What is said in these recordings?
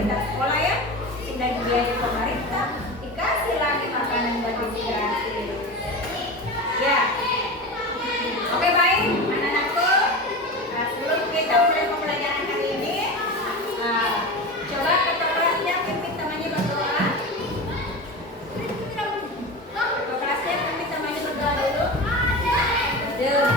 fasilitas sekolah ya, sudah dibiayai pemerintah, dikasih lagi makanan bergizi gratis. Ya, oke baik, anak-anakku. Nah, sebelum kita mulai pembelajaran hari ini, coba ketua kelasnya pimpin temannya berdoa. Ketua kelasnya pimpin temannya berdoa dulu. Yuk.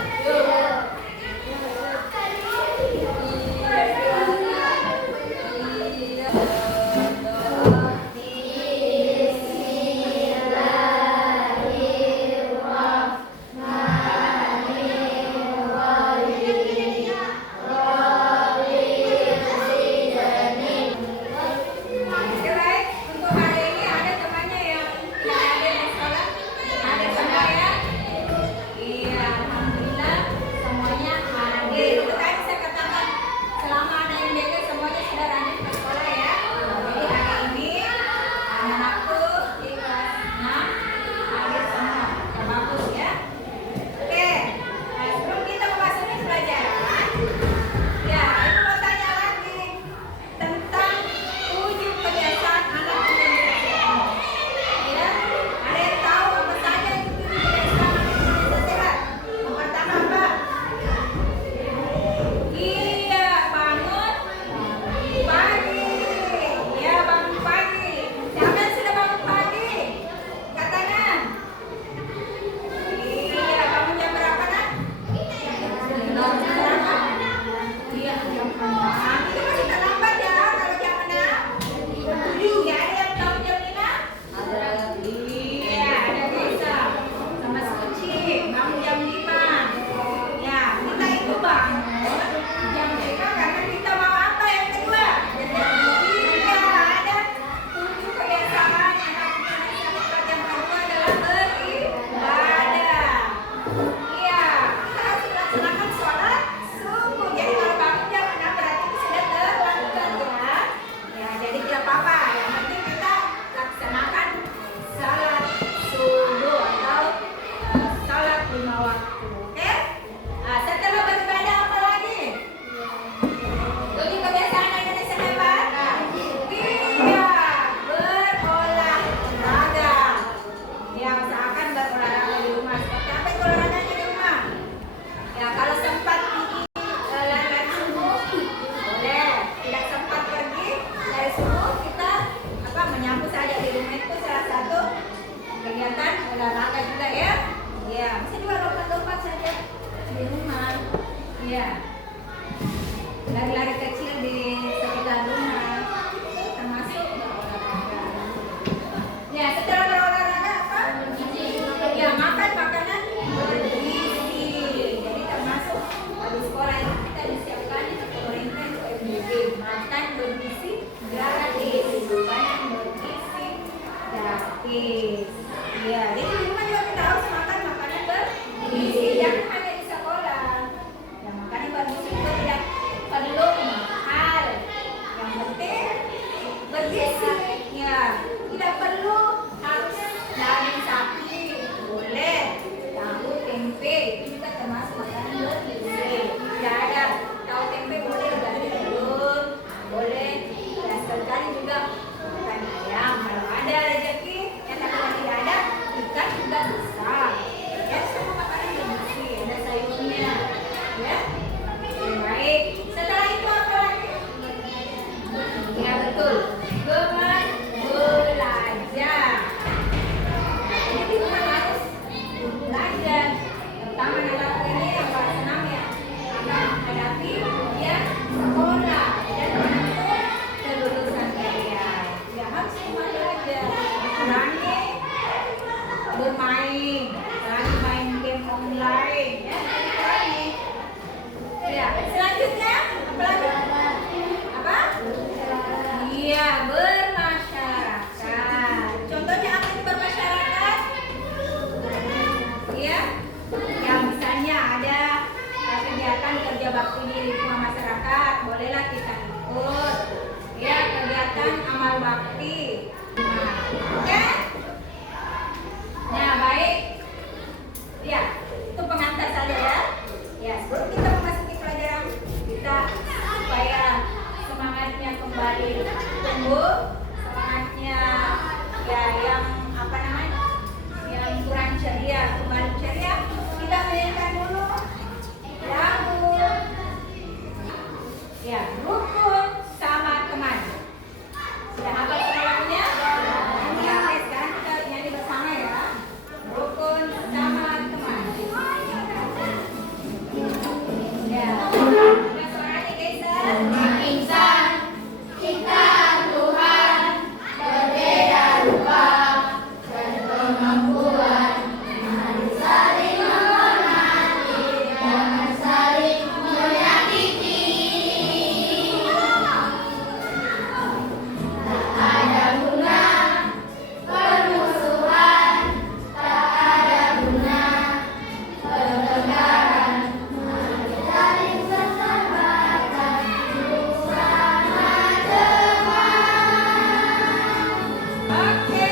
Lari-lari kecil di sekitar rumah termasuk berolahraga. Ya, setelah berolahraga apa? Ya, makan makanan bergizi. Jadi termasuk di sekolah yang kita disiapkan pemerintah UMDG makan bergizi gratis, makanan bergizi gratis. Ya, jadi di rumah juga kita harus makan makanan bergizi, jangan hanya di sekolah. Ya, makanan bergizi itu tidak perlu mahal, yang penting bergizi. Ya, tidak perlu harus daging sapi, boleh tahu tempe itu juga termasuk makanan bergizi. Tidak ada tahu tempe boleh dari telur, boleh ya sekali juga makan ayam kalau ada rezeki. Ya, tapi kalau tidak ada ikan juga bisa. Ya, semua makanan bergizi, ada sayurnya. Ya, baik. Setelah itu apa lagi? Ya betul, belajar. Jadi di rumah harus belajar. Terutama anak ini yang paling senang ya, karena menghadapi ujian sekolah dan menuntut kelulusan kalian. Ya harus semua belajar. Berani bermain, berani main game online. Ya, berani. Ya, selanjutnya apa lagi? Apa? Iya, bermasyarakat. Contohnya apa itu bermasyarakat? Iya, ya misalnya ada kegiatan kerja bakti di lingkungan masyarakat, bolehlah kita ikut. Ya, kegiatan amal bakti. Nah, oke? Nah, baik. Ya, itu pengantar saja ya. Ya, sebelum kita memasuki pelajaran kita supaya semangatnya kembali tumbuh, semangatnya ya yang apa namanya, yang kurang ceria kembali ceria, kita mainkan dulu lagu ya rukun sama teman. Sudah hafal semua lagunya? Ya, oke, sekarang kita nyanyi bersama ya. Rukun sama teman. Ya, kita suaranya guys. Insan, kita Tuhan, berbeda rupa dan kemampuan. Mari saling menghormati, jangan saling menyakiti. Tak ada guna permusuhan, tak ada guna pertengkaran. Mari saling bersahabat, bersama teman. Oke,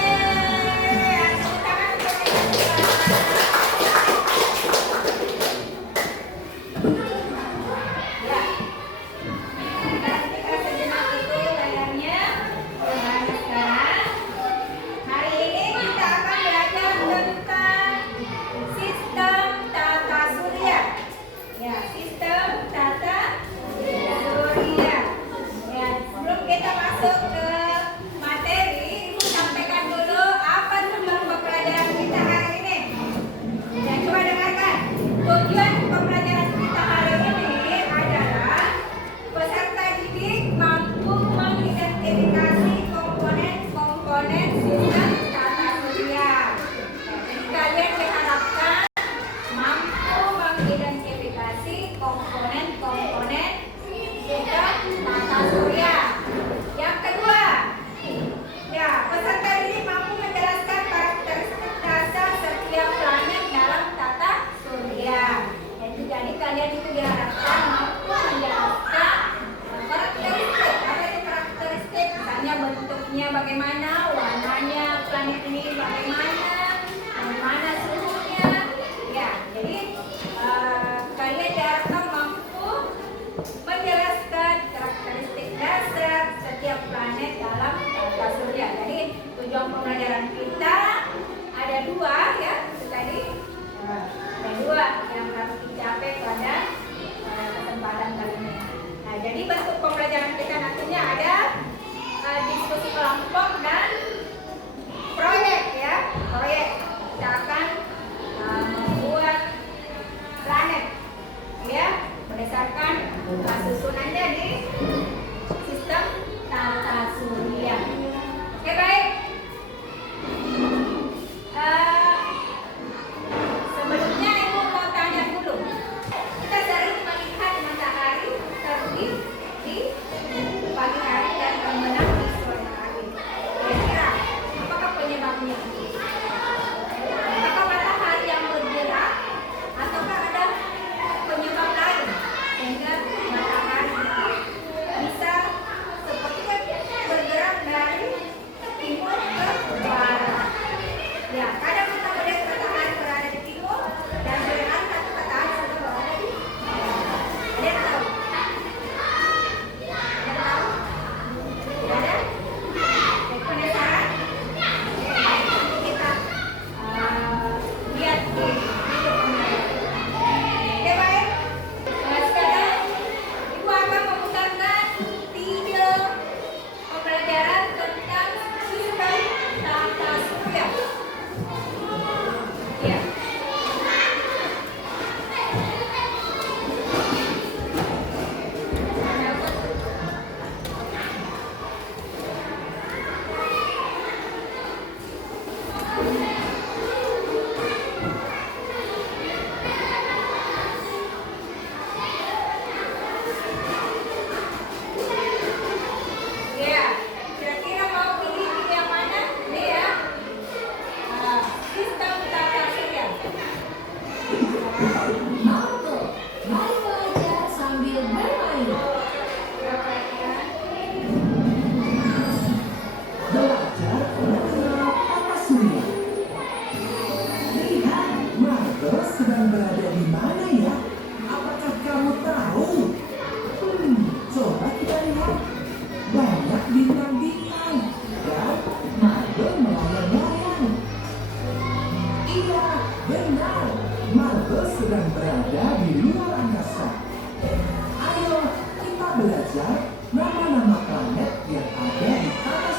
tepuk tangan untuk kita. Ya, sekarang kita sejenak itu layarnya. Nah, sekarang hari ini kita akan belajar tentang sistem tata surya. Ya, sistem tata surya. Ya, sebelum kita masuk ke materi, Ibu sampaikan dulu apa tujuan pembelajaran kita hari ini. Ya, coba dengarkan. Tujuan pembelajaran kita hari ini adalah peserta didik mampu mengidentifikasi komponen-komponen sistem tata surya. Ya, jadi kalian diharapkan mampu mengidentifikasi komponen-komponen sistem tata surya. Yang kedua, ya, peserta didik mampu menjelaskan karakteristik dasar setiap planet dalam tata surya. Jadi kalian itu diharapkan mampu menjelaskan karakteristik. Apa itu karakteristik? Misalnya bentuknya bagaimana, warnanya planet ini bagaimana suhunya. Ya, jadi kalian diharapkan mampu menjelaskan karakteristik dasar setiap planet dalam tata surya. Jadi tujuan pembelajaran kita ada dua ya tadi. Ada dua yang harus dicapai pada kesempatan kali ini. Nah, jadi bentuk pembelajaran kita nantinya ada diskusi kelompok dan proyek ya. Proyek kita akan membuat planet ya berdasarkan susunannya di sistem tata surya. Oke, baik.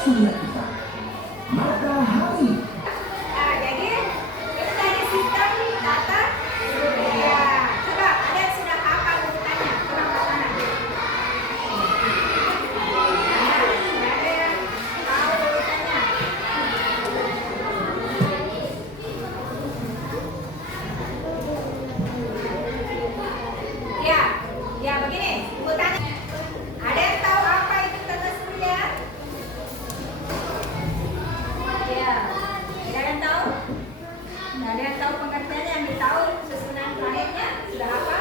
surya kita, matahari. Nah, jadi itu tadi sistem tata surya. Coba ada yang sudah hafal urutannya? Coba angkat tangan. Nah, ada yang tahu urutannya? Ya, ya begini urutannya. Ada yang tahu apa itu tata surya? Ya, ada yang tahu? Nah, ada yang tahu pengertiannya, yang tahu susunan planetnya sudah apa?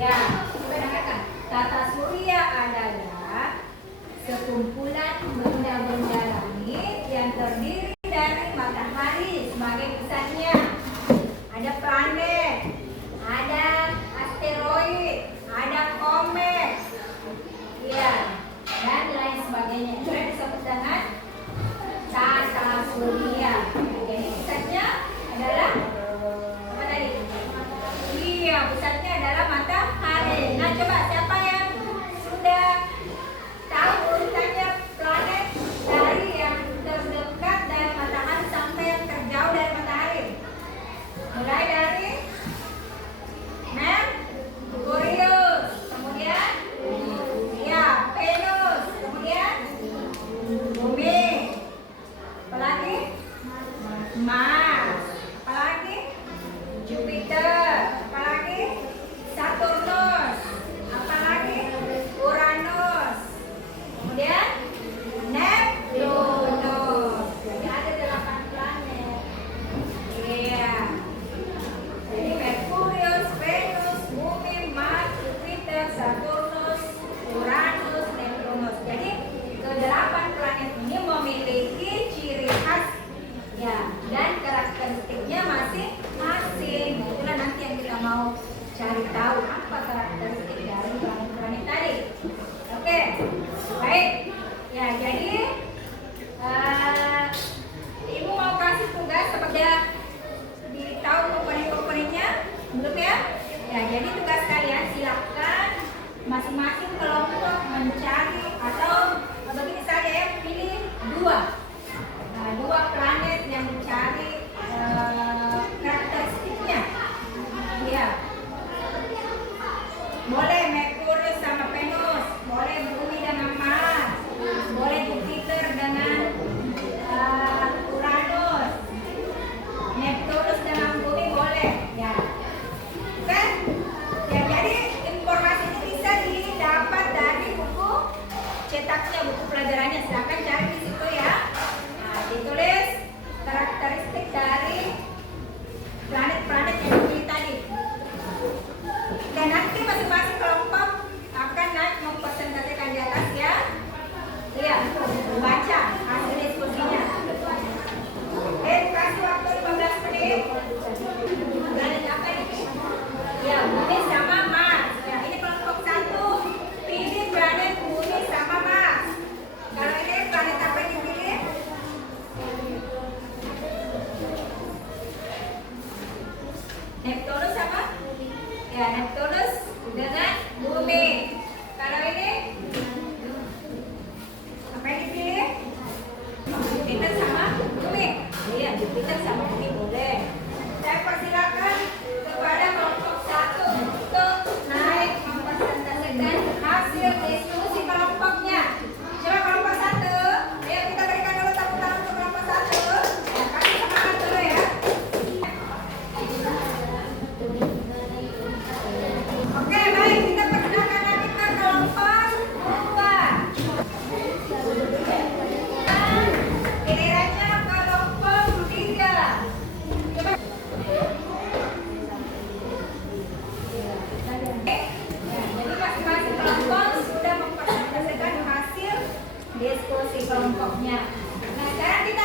Ya, coba dengarkan. Tata surya adalah sekumpulan benda-benda langit yang terdiri dari matahari sebagai pusatnya. Ada planet, ada asteroid, ada komet, ya, dan lain sebagainya. Itu yang disebut dengan tata surya. Jadi pusatnya adalah apa tadi? Iya, pusatnya adalah matahari. Nah, coba siapa yang sudah tahu urutannya planet dari yang terdekat dari matahari sampai yang terjauh dari matahari? Mulai dari Merkurius, kemudian ya Venus, kemudian Bumi. Apalagi? Mars. Apalagi? Jupiter. Apalagi? Saturnus. Apalagi? Uranus. Kemudian Neptunus. Jadi ada 8 planet. Iya. Jadi Merkurius, Venus, Bumi, Mars, Jupiter, Saturnus, Uranus, Neptunus. Jadi ke-8 planet ini memiliki ciri khas ya dan karakteristiknya masing-masing. Itulah nanti yang kita mau cari tahu apa karakteristik dari planet-planet tadi. Oke, baik. Ya, jadi Ibu mau kasih tugas seperti ditahu komponen-komponennya belum ya? Ya, jadi tugas kalian silakan masing-masing kelompok mencari atau begini saja ya, pilih 2. Nah, 2 planet yang mencari karakteristiknya. Ya. Boleh Merkurius sama Venus, boleh Bumi dengan Mars, boleh Jupiter dengan Uranus, Neptunus dengan Bumi boleh. Ya. Kan? Ya, jadi informasi ini bisa didapat dari buku cetaknya, buku pelajarannya. Silakan cari di situ ya. Nah, ditulis karakteristik dari planet-planet yang dipilih tadi. Dan nanti masing-masing kelompok akan naik mempresentasikan di atas ya. Iya, baca hasil diskusinya. Kasih waktu 15 menit. Planet apa ini? Ya, Bumi sama Mars. Ya, ini kelompok 1. Pilih planet Bumi sama Mars. Kalau ini planet apa yang dipilih? Neptunus apa? Ya, Neptunus dengan Bumi. Kalau ini apa yang dipilih? Jupiter sama Bumi. Iya, Jupiter sama Bumi boleh. Saya persilakan kepada kelompok 1 untuk naik mempresentasikan hasil diskusi kelompoknya. Coba kelompok 1, ayo kita berikan dulu tepuk tangan untuk kelompok 1. Ya, kasih semangat dulu ya. Oke, baik, kita persilakan lagi ke kelompok 2. Gilirannya kelompok 3. Coba. Jadi masing-masing kelompok sudah mempresentasikan hasil diskusi kelompoknya. Nah, sekarang kita